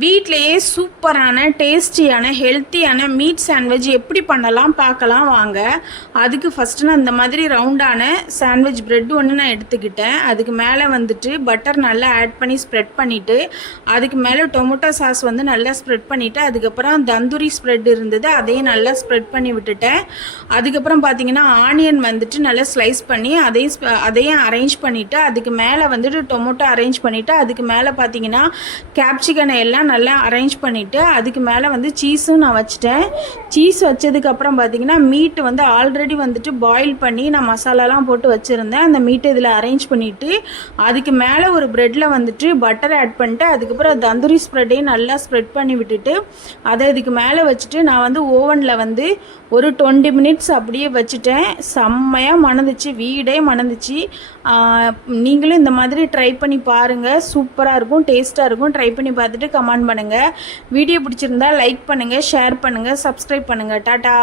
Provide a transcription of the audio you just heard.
வீட்டிலையே சூப்பரான டேஸ்டியான ஹெல்த்தியான மீட் சாண்ட்விச் எப்படி பண்ணலாம் பார்க்கலாம் வாங்க. அதுக்கு ஃபஸ்ட்டு நான் இந்த மாதிரி ரவுண்டான சாண்ட்விச் ப்ரெட் ஒன்று நான் எடுத்துக்கிட்டேன். அதுக்கு மேலே வந்துட்டு பட்டர் நல்லா ஆட் பண்ணி ஸ்ப்ரெட் பண்ணிவிட்டு அதுக்கு மேலே டொமேட்டோ சாஸ் வந்து நல்லா ஸ்ப்ரெட் பண்ணிவிட்டு அதுக்கப்புறம் தந்தூரி ஸ்ப்ரெட் இருந்தது அதையும் நல்லா ஸ்ப்ரெட் பண்ணி விட்டுட்டேன். அதுக்கப்புறம் பார்த்தீங்கன்னா ஆனியன் வந்துட்டு நல்லா ஸ்லைஸ் பண்ணி அதையும் அதையும் அரேஞ்ச் பண்ணிவிட்டு அதுக்கு மேலே வந்துட்டு டொமேட்டோ அரேஞ்ச் பண்ணிவிட்டு அதுக்கு மேலே பார்த்தீங்கன்னா கேப்சிகனை எல்லாம் நல்லா அரேஞ்ச் பண்ணிவிட்டு அதுக்கு மேலே வந்து சீஸும் நான் வச்சுட்டேன். சீஸ் வச்சதுக்கப்புறம் பார்த்தீங்கன்னா மீட்டு வந்து ஆல்ரெடி வந்துட்டு பாயில் பண்ணி நான் மசாலாலாம் போட்டு வச்சுருந்தேன். அந்த மீட்டை இதில் அரேஞ்ச் பண்ணிவிட்டு அதுக்கு மேலே ஒரு ப்ரெட்டில் வந்துட்டு பட்டர் ஆட் பண்ணிட்டு அதுக்கப்புறம் தந்தூரி ஸ்ப்ரெட்டையும் நல்லா ஸ்ப்ரெட் பண்ணி விட்டுட்டு அதை இதுக்கு மேலே வச்சுட்டு நான் வந்து ஓவனில் வந்து ஒரு டுவெண்ட்டி மினிட்ஸ் அப்படியே வச்சுட்டேன். செம்மையாக மணந்துச்சு வீடே மணந்துச்சு. நீங்களும் இந்த மாதிரி ட்ரை பண்ணி பாருங்கள் சூப்பராக இருக்கும் டேஸ்ட்டாக இருக்கும். ட்ரை பண்ணி பார்த்துட்டு கமெண்ட் பண்ணுங்கள் வீடியோ பிடிச்சிருந்தா லைக் பண்ணுங்கள் ஷேர் பண்ணுங்கள் சப்ஸ்கிரைப் பண்ணுங்கள் டாட்டா